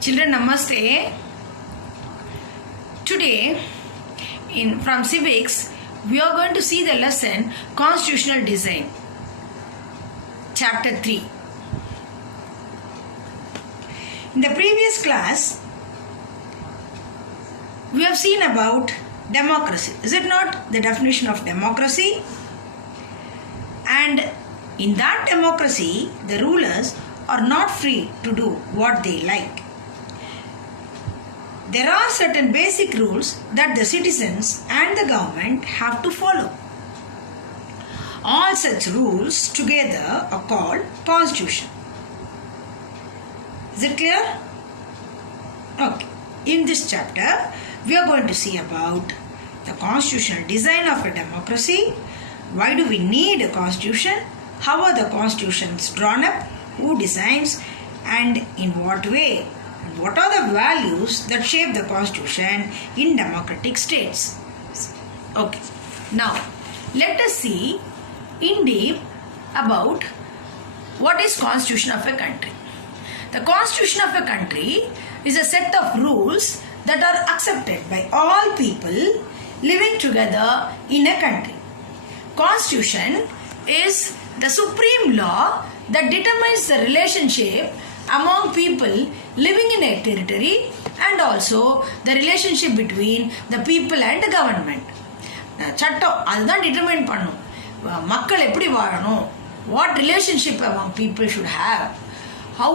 Children, namaste. Today, from Civics, we are going to see the lesson Constitutional Design, Chapter 3. In the previous class, we have seen about democracy. Is it not the definition of democracy? And in that democracy, the rulers are not free to do what they like. There are certain basic rules that the citizens and the government have to follow. All such rules together are called Constitution. Is it clear? Okay. In this chapter, we are going to see about the constitutional design of a democracy. Why do we need a constitution? How are the constitutions drawn up? Who designs? And in what way? And what are the values that shape the constitution in democratic states? Okay. Now, let us see in deep about what is constitution of a country. The constitution of a country is a set of rules that are accepted by all people living together in a country. Constitution is the supreme law that determines the relationship among people living in a territory and also the relationship between the people and the government. சட்டம் அதுதான் determine பண்ணும் மக்கள் எப்படி வாழணும், what relationship among people should have, how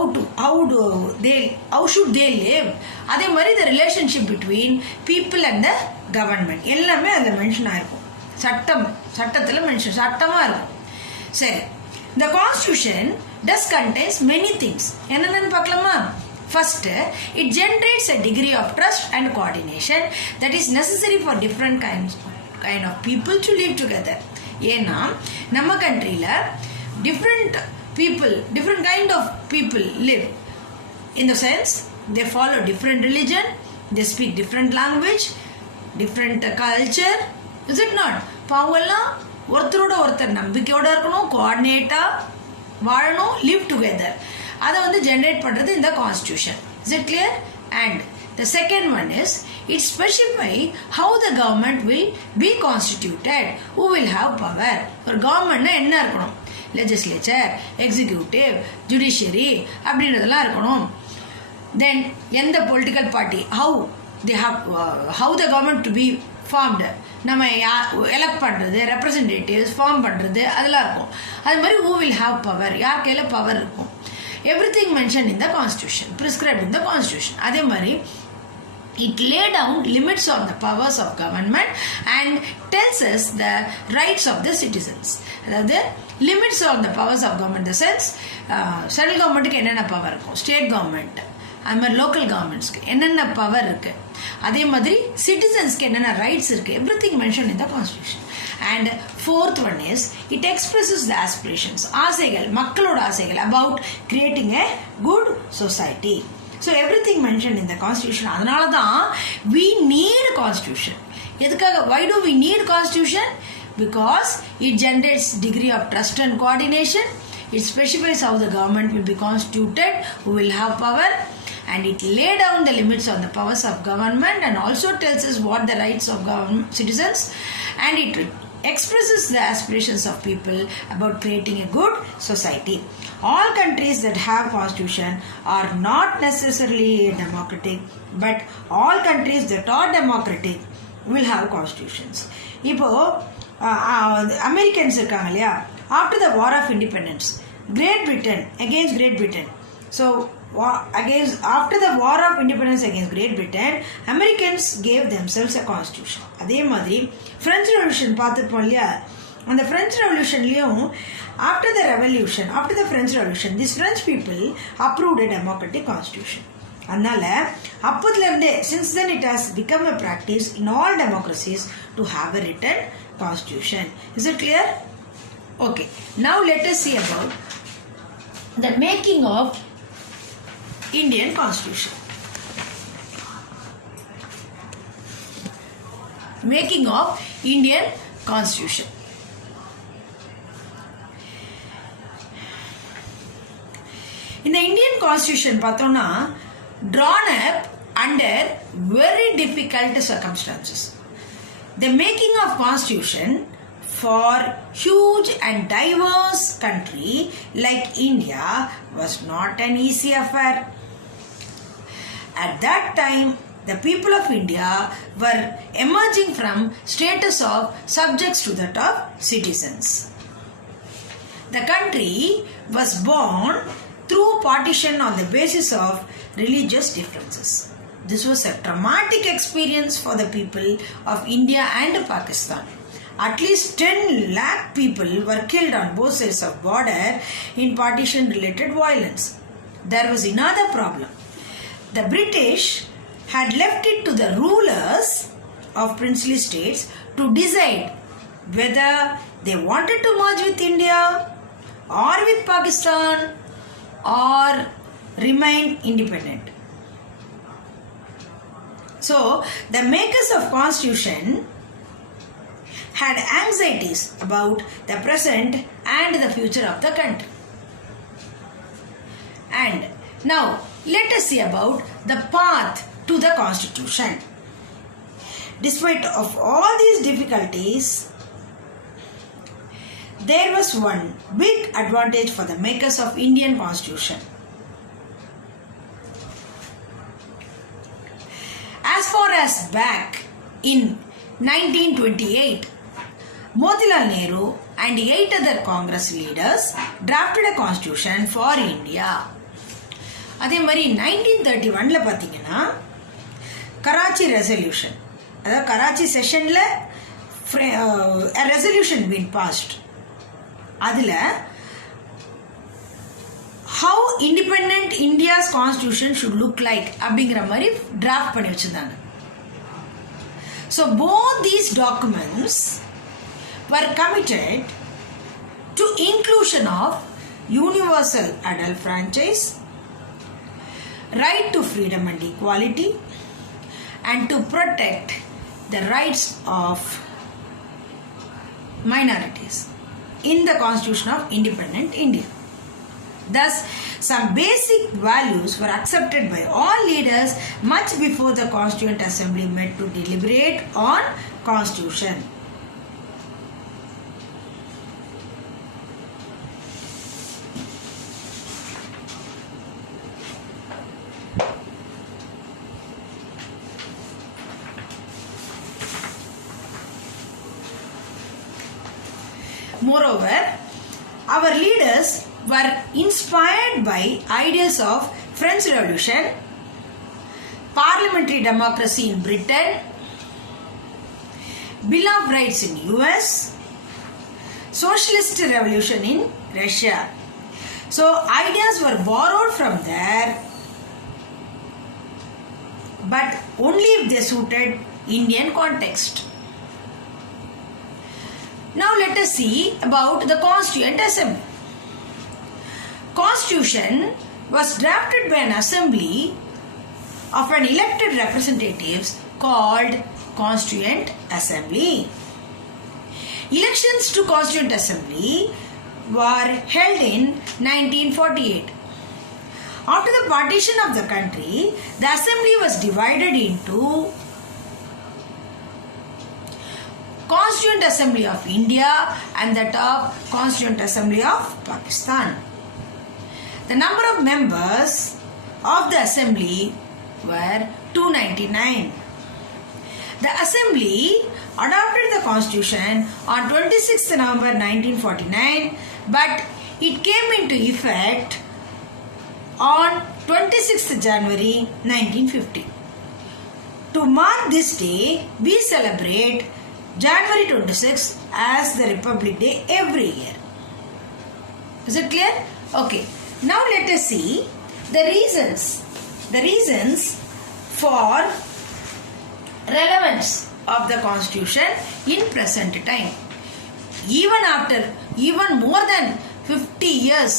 should they live, அதே மாதிரி the relationship between people and the government எல்லாமே அதில் மென்ஷன் ஆயிருக்கும். சட்டத்தில் மென்ஷன் சட்டமாக இருக்கும். சரி, the constitution does contains many things. என்னென்னு பார்க்கலாமா? First, it generates a degree of trust and coordination that is necessary for different kind of people to live together. ஏன்னா நம்ம கண்ட்ரியில் different kind of people live. In the sense, they follow different religion, they speak different language, different culture. Is it not? அவங்கெல்லாம் ஒருத்தரோட ஒருத்தர் நம்பிக்கையோட இருக்கணும், கோஆர்டினேட்டாக வாழணும், live together. அதை ஜென்ரேட் பண்ணுறது இந்த constitution. Is it clear? And the second one is it specify how the government will be constituted, who will have power. ஒரு கவர்மெண்ட்னா என்ன இருக்கணும்? லெஜிஸ்லேச்சர், எக்ஸிக்யூட்டிவ், ஜுடிஷியரி அப்படின்றதெல்லாம் இருக்கணும். தென் எந்த political party, how the government to be formed, நம்ம elect பண்ணுறது, representatives form பண்ணுறது அதெல்லாம் இருக்கும். அது மாதிரி who will have power, யார் கையில் பவர் இருக்கும். everything mentioned in the constitution, prescribed in the constitution. அதே மாதிரி it lay down limits on the powers of government and tells us the rights of the citizens. அதாவது limits on the powers of government, the sense central கவர்மெண்ட்டுக்கு என்னென்ன power இருக்கும், state government அது மாதிரி local கவர்மெண்ட்ஸ்க்கு என்னென்ன power இருக்குது, அதே மாதிரி சிட்டிசன்ஸ்க்கு என்னென்ன ரைட்ஸ் இருக்குது, everything mention in the constitution. And fourth one is it expresses the aspirations, ஆசைகள், மக்களோட ஆசைகள் about creating a good society. So everything mention in the constitution. அதனால தான் வி நீட் கான்ஸ்டியூஷன். எதுக்காக? Why do we need constitution? Because it generates degree of trust and coordination. It specifies how the government will be constituted, who will have power, and it lay down the limits on the powers of government and also tells us what the rights of citizens, and it expresses the aspirations of people about creating a good society. All countries that have constitution are not necessarily democratic, but all countries that are democratic will have constitutions. இப்போ Americans இருக்காங்க இல்லையா, after the war of independence, Great Britain, so after the war of independence against Great Britain, Americans gave themselves a constitution. அதே மாதிரி French Revolution பார்த்துருப்போம் இல்லையா, அந்த French Revolutionலையும் after the French Revolution, these French people approved a democratic constitution. அதனால அப்போதுலேருந்தே since then it has become a practice in all democracies to have a written constitution. Is it clear? Okay, now let us see about the making of Indian Constitution. Making of Indian Constitution. இந்த Indian constitution பார்த்தோம்னா drawn up under very difficult circumstances. The making of constitution for huge and diverse country like India was not an easy affair. At that time, the people of India were emerging from status of subjects to that of citizens. The country was born through partition on the basis of religious differences. This was a traumatic experience for the people of India and Pakistan. At least 10 lakh people were killed on both sides of border in partition-related violence. There was another problem. The British had left it to the rulers of princely states to decide whether they wanted to merge with India or with Pakistan or remain independent. So, the makers of constitution had anxieties about the present and the future of the country. And now, let us see about the path to the constitution. Despite of all these difficulties, there was one big advantage for the makers of Indian constitution. As far as back in 1928, Motilal Nehru and 8 other Congress leaders drafted a constitution for India. அதே மாதிரி 1931 பார்த்தீங்கன்னா Karachi resolution, அதாவது கராச்சி செஷனில் resolution been past. அதில் how independent India's constitution should look like அப்படிங்கிற மாதிரி draft பண்ணி வச்சிருந்தாங்க. So both these documents were committed to inclusion of universal adult franchise, right to freedom and equality, and to protect the rights of minorities in the constitution of independent India. Thus, some basic values were accepted by all leaders much before the Constituent Assembly met to deliberate on constitution. Moreover, our leaders were inspired by ideas of French Revolution, parliamentary democracy in Britain, Bill of Rights in US, socialist revolution in Russia. So ideas were borrowed from there, but only if they suited Indian context. Now let us see about the Constituent Assembly. Constitution was drafted by an assembly of an elected representatives called Constituent Assembly. Elections to Constituent Assembly were held in 1948. After the partition of the country, the assembly was divided into Constituent Assembly of India and that of Constituent Assembly of Pakistan. The number of members of the assembly were 299. The assembly adopted the constitution on 26th November 1949, but it came into effect on 26th January 1950. To mark this day, we celebrate January 26th as the Republic Day every year. Is it clear? Okay. Now let us see the reasons for relevance of the constitution in present time. Even more than 50 years,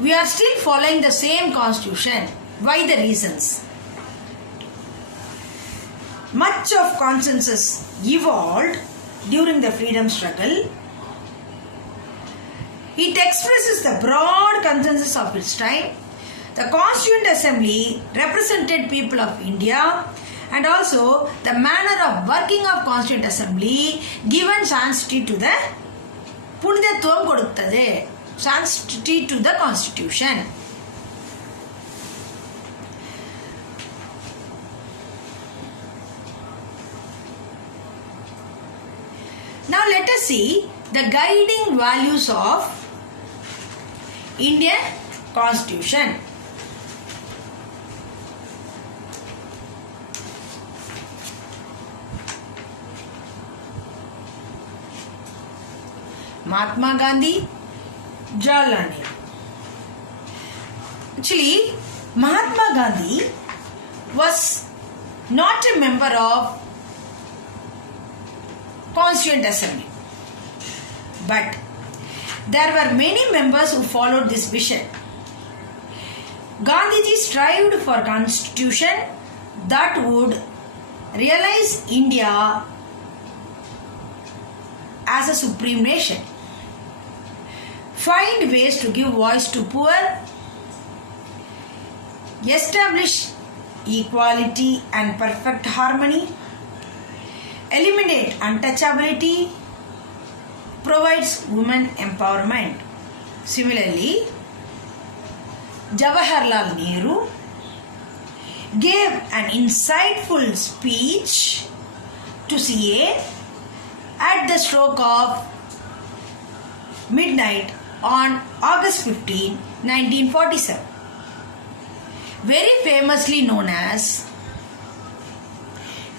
we are still following the same constitution. Why the reasons? Much of consensus evolved during the freedom struggle. It expresses the broad consensus of its time. the Constituent Assembly represented people of India, and also the manner of working of Constituent Assembly given sanctity to the புனிதத்துவம் கொடுத்தது, sanctity to the Constitution. Now let us see the guiding values of Indian Constitution. Mahatma Gandhi, Jawaharlal Nehru. Actually, Mahatma Gandhi was not a member of Constituent Assembly, but there were many members who followed this vision. Gandhiji strived for a constitution that would realize India as a supreme nation, find ways to give voice to poor, establish equality and perfect harmony, eliminate untouchability, provides women empowerment. Similarly, Jawaharlal Nehru gave an insightful speech to CA at the stroke of midnight on August 15, 1947, very famously known as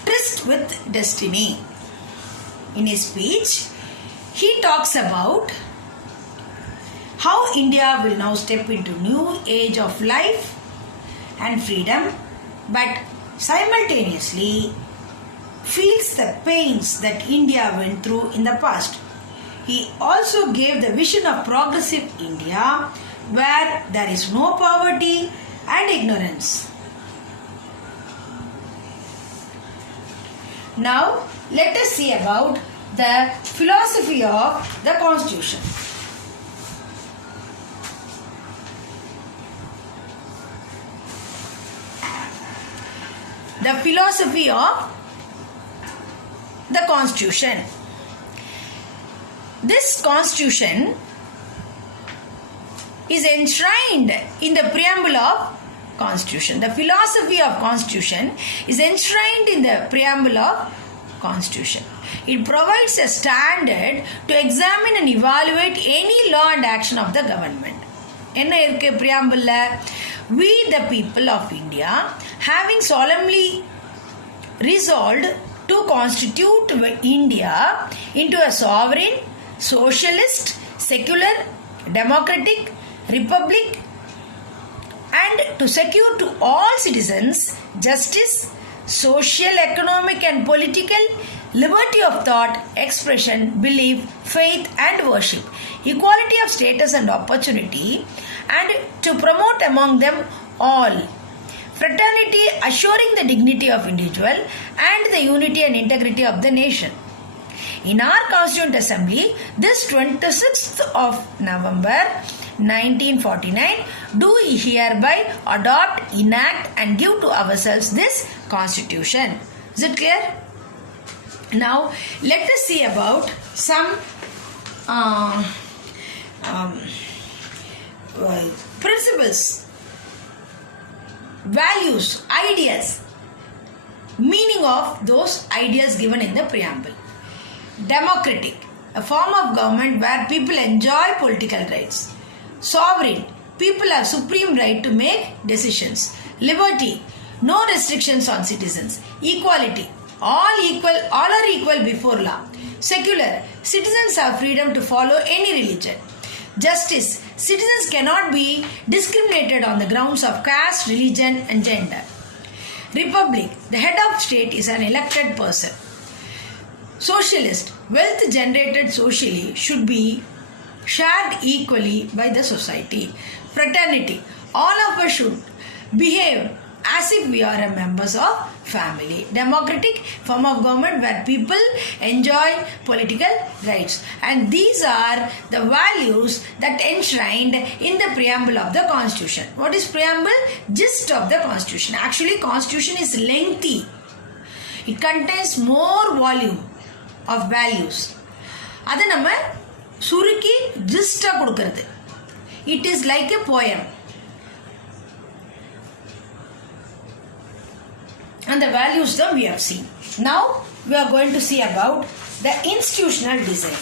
Tryst with Destiny. In his speech, he talks about how India will now step into new age of life and freedom, but simultaneously feels the pains that India went through in the past. He also gave the vision of progressive India where there is no poverty and ignorance. Now, let us see about the philosophy of the Constitution. The philosophy of the Constitution. This Constitution is enshrined in the preamble of Constitution. The philosophy of Constitution is enshrined in the preamble of Constitution. It provides a standard to examine and evaluate any law and action of the government. என்ன இருக்கு preamble? We the people of India, having solemnly resolved to constitute India into a sovereign, socialist, secular, democratic republic, and to secure to all citizens justice, social, economic and political liberty of thought, expression, belief, faith and worship, equality of status and opportunity, and to promote among them all fraternity, assuring the dignity of individual and the unity and integrity of the nation. In our Constituent Assembly, this 26th of November 1949, do hereby adopt, enact and give to ourselves this Constitution. Is it clear? Now, let us see about some principles, values, ideas, meaning of those ideas given in the preamble. Democratic, a form of government where people enjoy political rights. Sovereign, people have supreme right to make decisions. Liberty, no restrictions on citizens. Equality, all are equal before law. Secular, citizens have freedom to follow any religion. Justice, citizens cannot be discriminated on the grounds of caste, religion and gender. Republic, the head of state is an elected person. Socialist, wealth generated socially should be shared equally by the society. Fraternity, all of us should behave as if we are a members of family. Democratic form of government where people enjoy political rights. And these are the values that enshrined in the preamble of the Constitution. What is preamble? Gist of the Constitution. Actually, Constitution is lengthy. It contains more volume of values. Adha nama suruki gist kodukkuradhu. It is like a poem. And the values that we have seen. Now we are going to see about the institutional design.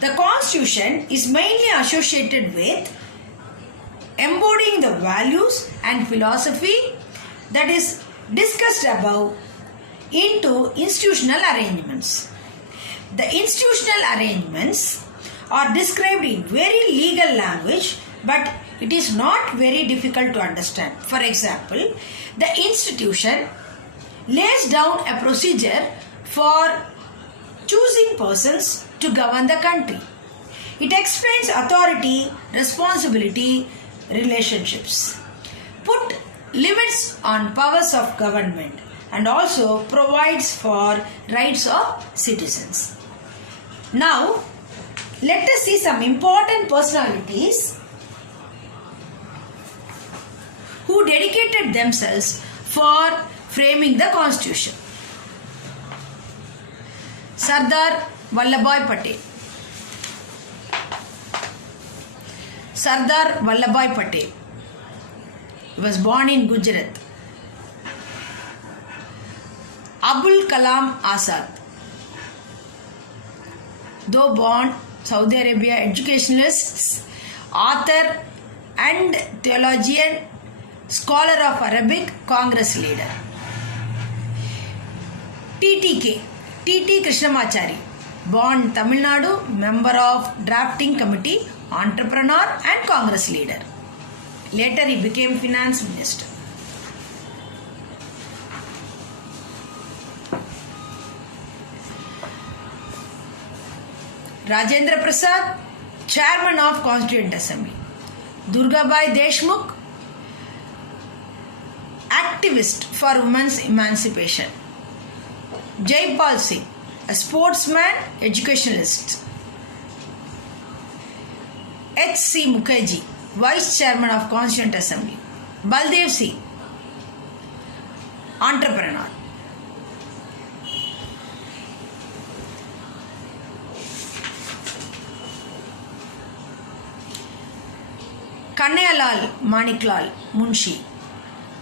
The Constitution is mainly associated with embodying the values and philosophy that is discussed above into institutional arrangements. The institutional arrangements are described in very legal language, but it is not very difficult to understand. For example, the institution lays down a procedure for choosing persons to govern the country. It explains authority, responsibility, relationships, put limits on powers of government, and also provides for rights of citizens. Now, let us see some important personalities who dedicated themselves for framing the Constitution. Sardar Vallabhbhai Patel. Sardar Vallabhbhai Patel. He was born in Gujarat. Abul Kalam Azad. Though born Saudi Arabia, educationalist, author and theologian, scholar of Arabic, Congress leader. TTK, T.T. Krishnamachari, born Tamil Nadu, member of drafting committee, entrepreneur and Congress leader. Later he became finance minister. Rajendra Prasad, chairman of Constituent Assembly. Durgabai Deshmukh, activist for women's emancipation. Jaipal Singh, a sportsman, educationalist. H.C. Mukherjee, vice chairman of Constituent Assembly. Baldev Singh, entrepreneur. Kannayalal Maniklal Munshi,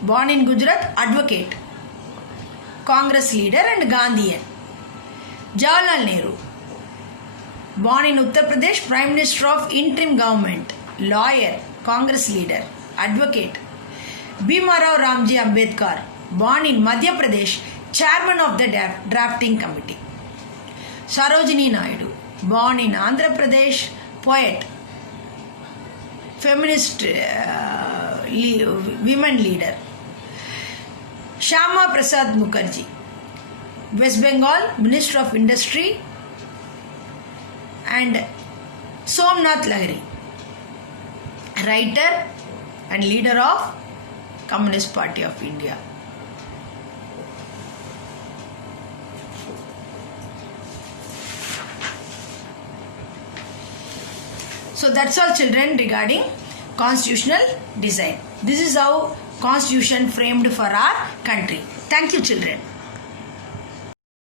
born in Gujarat, advocate, Congress leader and Gandhian. Jawaharlal Nehru, born in Uttar Pradesh, Prime Minister of interim government, lawyer, Congress leader, advocate. Bhimarao Ramji Ambedkar, born in Madhya Pradesh, chairman of the drafting committee. Sarojini Naidu, born in Andhra Pradesh, poet, feminist women leader. Shyama Prasad Mukherjee, West Bengal, Minister of Industry, and Somnath Lahiri, writer and leader of Communist Party of India. So that's all, children, regarding constitutional design. This is how Constitution framed for our country. Thank you, children.